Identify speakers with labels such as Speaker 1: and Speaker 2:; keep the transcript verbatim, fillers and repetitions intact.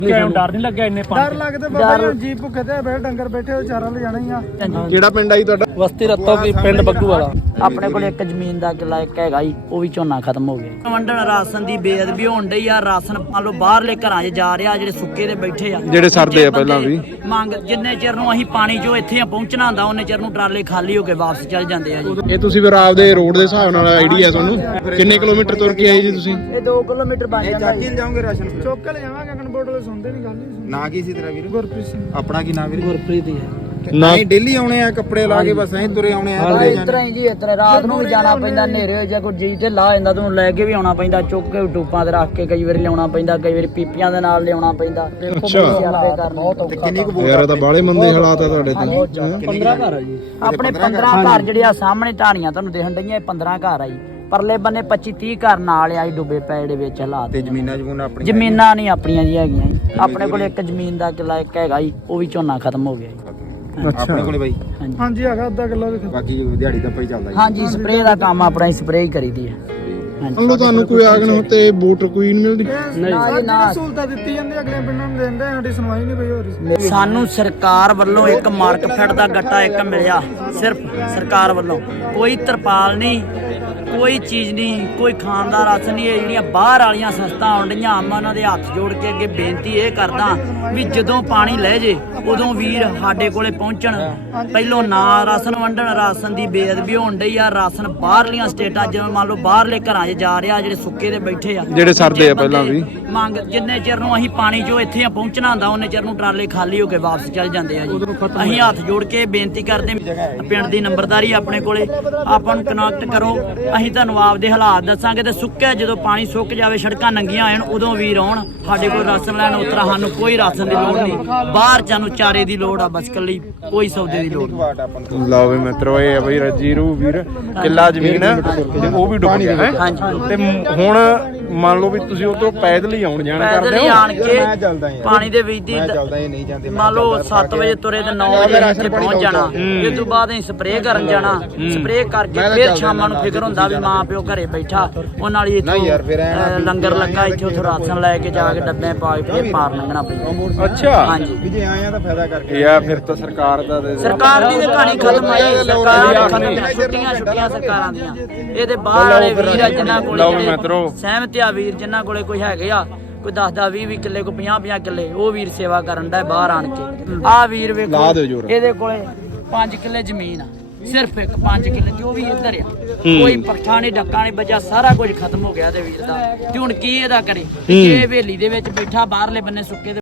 Speaker 1: ਕਿਉਂ ਡਰ ਨਹੀਂ ਲੱਗਿਆ ਇੰਨੇ ਪਾਣੀ
Speaker 2: ਡਰ ਲੱਗਦਾ ਬਾਬਾ ਜੀ ਭੁੱਖੇ ਤੇ ਬੈਠੇ ਡੰਗਰ ਬੈਠੇ ਉਹ ਚਾਰਾ ਲੈ ਜਾਣਾ ਹੀ ਆ।
Speaker 3: ਕਿਹੜਾ ਪਿੰਡ ਆਈ ਤੁਹਾਡਾ?
Speaker 1: ਵਸਤੀ ਰੱਤੋ ਕੀ ਪਿੰਡ ਬੱਗੂ ਵਾਲਾ।
Speaker 4: ਆਪਣੇ ਕੋਲ ਇੱਕ ਜ਼ਮੀਨ ਦਾ ਕਿੱਲਾ ਇੱਕ ਹੈਗਾ ਜੀ, ਉਹ ਵੀ ਝੋਨਾ ਖਤਮ ਹੋ ਗਿਆ। ਵੰਡਣ ਰਾਸ਼ਨ ਦੀ ਬੇਅਦਬੀ ਹੋਣ ਡਈ ਆ। ਰਾਸ਼ਨ ਮੰਨ ਲਓ ਬਾਹਰਲੇ ਘਰਾਂ 'ਚ ਜਾ ਰਿਹਾ, ਜਿਹੜੇ ਸੁੱਕੇ ਦੇ ਬੈਠੇ ਆ,
Speaker 3: ਜਿਹੜੇ ਸਰਦੇ ਆ ਪਹਿਲਾਂ ਵੀ
Speaker 4: ਮੰਗ ਜਿੰਨੇ ਚਿਰ ਨੂੰ ਅਸੀਂ ਪਾਣੀ ਜੋ ਇੱਥੇ ਪਹੁੰਚਣਾ ਹੁੰਦਾ ਉਹਨੇ ਚਿਰ ਨੂੰ ਟਰਾਲੇ ਖਾਲੀ ਹੋ ਕੇ ਵਾਪਸ ਚੱਲ ਜਾਂਦੇ ਆ ਜੀ।
Speaker 3: ਇਹ ਤੁਸੀਂ ਫਿਰ ਆਪਦੇ ਰੋਡ ਦੇ ਹਿਸਾਬ ਨਾਲ ਆਈਡੀਆ ਤੁਹਾਨੂੰ ਕਿੰਨੇ ਕਿਲੋਮੀਟਰ ਤੁਰ ਕੇ ਆਏ ਜੀ ਤੁਸੀਂ?
Speaker 4: ਇਹ ਦੋ ਕਿਲੋਮੀਟਰ ਬਣ ਜਾਂਦਾ ਜੀ।
Speaker 2: ਜਾਓਗੇ ਰਾਸ਼ਨ ਚੁੱਕ ਕੇ ਲੈ ਜਾਵਾਂਗੇ ਕਨਬੋਰਡ ਵਾਲੇ ਸੁਣਦੇ ਨਹੀਂ ਗੱਲ ਨਹੀਂ।
Speaker 5: ਨਾ ਕੀ ਸੀ ਤੇਰਾ ਵੀਰ?
Speaker 2: ਗੁਰਪ੍ਰੀਤ ਸਿੰਘ।
Speaker 5: ਆਪਣਾ ਕੀ ਨਾਮ ਵੀਰ?
Speaker 4: ਗੁਰਪ੍ਰੀਤ ਹੀ ਹੈ।
Speaker 5: ਨਹੀਂ ਡੇਲੀ ਆਉਣੇ ਆ ਕੱਪੜੇ ਲਾ ਕੇ ਬਸ ਐਂ ਤੁਰੇ ਆਉਣੇ ਆ।
Speaker 4: ਇਸ ਤਰ੍ਹਾਂ ਹੀ ਜੀ, ਇਸ ਤਰ੍ਹਾਂ ਰਾਤ ਨੂੰ ਵੀ ਜਾਣਾ ਪੈਂਦਾ, ਹਨੇਰੇ ਹੋ ਜਾ ਕੋਈ ਜੀ ਤੇ ਲਾ ਜਾਂਦਾ ਤੂੰ ਲੈ ਕੇ ਵੀ ਆਉਣਾ ਪੈਂਦਾ, ਚੁੱਕ ਕੇ ਟੂਪਾਂ ਤੇ ਰੱਖ ਕੇ ਕਈ ਵਾਰੀ ਲਿਆਉਣਾ ਪੈਂਦਾ, ਕਈ ਵਾਰੀ ਪੀਪੀਆਂ ਦੇ ਨਾਲ ਲਿਆਉਣਾ ਪੈਂਦਾ। ਦੇਖੋ ਸਿਆਪੇ ਕਰਨ ਬਹੁਤ ਔਖਾ।
Speaker 5: ਕਿੰਨੀ ਕੁ
Speaker 3: ਯਾਰ ਇਹ ਤਾਂ ਬਾਲੇ ਮੰਦੇ ਹਾਲਾਤ ਆ ਤੁਹਾਡੇ ਤੇ।
Speaker 4: ਪੰਦਰਾਂ ਘਰ ਆ ਜੀ ਆਪਣੇ। ਪੰਦਰਾਂ ਘਰ ਜਿਹੜੇ ਆ ਸਾਹਮਣੇ ਢਾਣੀਆਂ ਤੁਹਾਨੂੰ ਦਿਖਣ ਡਈਆਂ, ਇਹ ਪੰਦਰਾਂ ਘਰ ਆ ਜੀ। ਪਰਲੇ ਬੰਨੇ ਪੱਚੀ ਤੀਹ ਘਰ ਨਾਲ ਆ ਜੀ ਡੁੱਬੇ ਪਏ ਦੇ ਵਿੱਚ ਹਾਲਾਤ।
Speaker 5: ਤੇ ਜ਼ਮੀਨਾਂ ਜਮੂਨਾਂ ਆਪਣੀ?
Speaker 4: ਜ਼ਮੀਨਾਂ ਨਹੀਂ ਆਪਣੀਆਂ ਜੀ ਹੈਗੀਆਂ ਜੀ। ਆਪਣੇ ਕੋਲ ਇੱਕ ਜ਼ਮੀਨ ਦਾ ਕਿੱਲਾ ਇੱਕ ਹੈਗਾ ਜੀ, ਉਹ ਵੀ ਝੋਨਾ ਖਤਮ ਹੋ ਗਿਆ ਜੀ।
Speaker 5: ਆਪਣੇ ਕੋਲੇ ਬਾਈ?
Speaker 4: ਹਾਂਜੀ
Speaker 2: ਹਾਂਜੀ ਹੈਗਾ ਅੱਧਾ ਕਿੱਲਾ ਵੀ।
Speaker 5: ਬਾਕੀ ਦਿਹਾੜੀ ਦਾ ਪਈ ਚੱਲਦਾ ਜੀ।
Speaker 4: ਹਾਂਜੀ ਸਪਰੇਅ ਦਾ ਕੰਮ ਆਪਣਾ ਹੀ ਸਪਰੇਅ ਹੀ ਕਰੀਦੀ ਹੈ।
Speaker 3: ਮੰਨ ਲਓ ਤੁਹਾਨੂੰ ਕੋਈ ਆਗਣ ਹੋ ਤੇ ਵੋਟਰ ਕੋਈ ਨਹੀਂ ਮਿਲਦੀ?
Speaker 2: ਸਾਡੀ ਨਾ ਸਹੂਲਤਾਂ ਦਿੱਤੀ ਜਾਂਦੀ ਅਗਲੇ ਪਿੰਡਾਂ ਨੂੰ ਦਿੰਦੇ, ਸਾਡੀ ਸੁਣਵਾਈ ਨਹੀਂ ਪਈ ਹੋ ਰਹੀ।
Speaker 4: ਸਾਨੂੰ ਸਰਕਾਰ ਵੱਲੋਂ ਇੱਕ ਮਾਰਕਫੈਟ ਦਾ ਗੱਟਾ ਇੱਕ ਮਿਲਿਆ, ਸਿਰਫ ਸਰਕਾਰ ਵੱਲੋਂ। ਕੋਈ ਤਰਪਾਲ ਨਹੀਂ, ਕੋਈ ਚੀਜ਼ ਨਹੀਂ, ਕੋਈ ਖਾਣ ਦਾ ਰਾਸ਼ਨ ਨਹੀਂ। ਇਹ ਜਿਹੜੀਆਂ ਬਾਹਰ ਵਾਲੀਆਂ ਸੰਸਥਾ ਆਉਣ ਡੀਆਂ, ਮੈਂ ਉਹਨਾਂ ਦੇ ਹੱਥ ਜੋੜ ਕੇ ਅੱਗੇ ਬੇਨਤੀ ਇਹ ਕਰਦਾ ਵੀ ਜਦੋਂ ਪਾਣੀ ਲੈ ਜੇ ਉਦੋਂ ਵੀਰ ਸਾਡੇ ਕੋਲੇ ਪਹੁੰਚਣ। ਪਹਿਲੋਂ ਨਾ ਰਾਸ਼ਨ ਵੰਡਣ, ਰਾਸ਼ਨ ਦੀ ਬੇਅਦਬੀ ਹੋਣ ਡਈ ਆ। ਰਾਸ਼ਨ ਬਾਹਰਲੀਆਂ ਸਟੇਟਾਂ ਜਿਵੇਂ ਮੰਨ ਲਓ ਬਾਹਰਲੇ ਘਰਾਂ 'ਚ ਜਾ ਰਿਹਾ, ਜਿਹੜੇ ਸੁੱਕੇ ਦੇ ਬੈਠੇ ਆ,
Speaker 3: ਜਿਹੜੇ ਸਰਦੇ ਆ ਪਹਿਲਾਂ ਵੀ
Speaker 4: ਮੰਗ ਜਿੰਨੇ ਚਿਰ ਨੂੰ ਅਸੀਂ ਪਾਣੀ ਜੋ ਇੱਥੇ ਪਹੁੰਚਣਾ ਹੁੰਦਾ ਉਹਨੇ ਚਿਰ ਨੂੰ ਟਰਾਲੇ ਖਾਲੀ ਹੋ ਕੇ ਵਾਪਸ ਚੱਲ ਜਾਂਦੇ ਆ ਜੀ। ਅਸੀਂ ਹੱਥ ਜੋੜ ਕੇ ਬੇਨਤੀ ਕਰਦੇ, ਪਿੰਡ ਦੀ ਨੰਬਰਦਾਰੀ ਆਪਣੇ ਕੋਲੇ, ਆਪਾਂ ਨੂੰ ਕਨੈਕਟ ਕਰੋ। ਅਸੀਂ ਤੁਹਾਨੂੰ ਆਪਦੇ ਹਾਲਾਤ ਦੱਸਾਂਗੇ ਤੇ ਸੁੱਕਿਆ ਜਦੋਂ ਪਾਣੀ ਸੁੱਕ ਜਾਵੇ, ਸੜਕਾਂ ਨੰਗੀਆਂ ਹੋਣ, ਉਦੋਂ ਵੀਰ ਆਉਣ ਸਾਡੇ ਕੋਲ ਰਾਸ਼ਨ ਲੈਣ। ਉਤਰਾ ਸਾਨੂੰ ਕੋਈ ਰਾਸ਼ਨ ਦੀ ਲੋੜ ਨਹੀਂ, ਬਾਹਰ ਸਾਨੂੰ ਚਾਰੇ ਦੀ ਲੋੜ ਆ ਬਸ, ਕੱਲੀ ਕੋਈ ਸੌਦੇ ਦੀ ਲੋੜ ਨਹੀਂ।
Speaker 3: ਲਓ ਵੀ ਮਿੱਤਰੋ, ਇਹ ਆ ਬਈ ਰਜੀਰੂ ਵੀਰ ਕਿੱਲਾ ਜ਼ਮੀਨ ਤੇ ਉਹ ਵੀ ਡੁੱਬ ਗਿਆ ਹੈ। ਤੇ ਹੁਣ ਮੰਨ ਲਓ ਵੀ ਤੁਸੀਂ ਉਧਰੋਂ ਪੈਦਲ ਹੀ ਆਉਣ ਜਾਣ ਕਰਦੇ ਹੋ?
Speaker 4: ਆਣ ਕੇ ਪਾਣੀ ਦੇ ਵਿੱਚ ਦੀ ਮੰਨ ਲਓ ਸੱਤ ਵਜੇ ਤੁਰੇ ਤੇ ਨੌ ਵਜੇ ਇੱਥੇ ਪਹੁੰਚ ਜਾਣਾ। ਇਸ ਤੋਂ ਬਾਅਦ ਅਸੀਂ ਸਪਰੇਅ ਕਰਨ ਜਾਣਾ, ਸਪਰੇਅ ਕਰਕੇ ਫਿਰ ਸ਼ਾਮਾਂ ਨੂੰ ਫਿਕਰ ਹੁੰਦਾ ਵੀ ਮਾਂ ਪਿਓ ਘਰੇ ਬੈਠਾ, ਉਹ ਨਾਲ ਹੀ ਇੱਥੋਂ ਲੰਗਰ ਲੱਗਾ, ਇੱਥੇ ਉੱਥੋਂ ਰਾਸ਼ਨ ਲੈ ਕੇ ਜਾ ਕੇ ਡੱਬੇ ਪਾ ਕੇ ਫਿਰ ਪਾਰ ਲੰਘਣਾ ਪੈਂਦਾ।
Speaker 3: ਅੱਛਾ
Speaker 4: ਹਾਂਜੀ
Speaker 5: ਜੇ ਆਏ ਆ ਤਾਂ ਫਾਇਦਾ ਕਰਕੇ
Speaker 3: ਯਾਰ ਫਿਰ ਤਾਂ ਸਰਕਾਰ ਦਾ
Speaker 4: ਸਰਕਾਰ ਦੀ ਤੇ ਕਹਾਣੀ ਖਤਮ ਆਈ। ਸਰਕਾਰ ਖਤਮ, ਛੁੱਟੀਆਂ ਛੁੱਟੀਆਂ ਸਰਕਾਰਾਂ ਦੀਆਂ। ਇਹਦੇ ਬਾਹਰ ਵਾਲੇ ਵੀਰ ਆ ਜਿਨ੍ਹਾਂ ਕੋਲ ਸਹਿਮਤ ਆ ਵੀਰ, ਜਿਨ੍ਹਾਂ ਕੋਲੇ ਕੋਈ ਹੈਗੇ ਆ ਕੋਈ ਦਸ ਦਸ ਵੀਹ ਵੀਹ ਕਿੱਲੇ, ਕੋਈ ਪੰਜਾਹ ਪੰਜਾਹ ਕਿੱਲੇ, ਉਹ ਵੀਰ ਸੇਵਾ ਕਰਨ ਦਾ ਬਾਹਰ ਆਣ ਕੇ। ਆਹ ਵੀਰ ਵੇਖੋ ਇਹਦੇ ਕੋਲੇ ਪੰਜ ਕਿੱਲੇ ਜ਼ਮੀਨ ਆ, ਸਿਰਫ ਇੱਕ ਪੰਜ ਕਿੱਲੇ ਤੇ ਉਹ ਵੀ ਇੱਧਰ ਆ। ਕੋਈ ਪੱਠਾ ਨਹੀਂ, ਡੱਕਾ ਨਹੀਂ ਬਚਿਆ, ਸਾਰਾ ਕੁਝ ਖਤਮ ਹੋ ਗਿਆ ਤੇ ਵੀਰ ਦਾ। ਤੇ ਹੁਣ ਕੀ ਇਹਦਾ ਕਰੇ? ਜੇ ਹਵੇਲੀ ਦੇ ਵਿੱਚ ਬੈਠਾ ਬਾਹਰਲੇ ਬੰਨੇ ਸੁੱਕੇ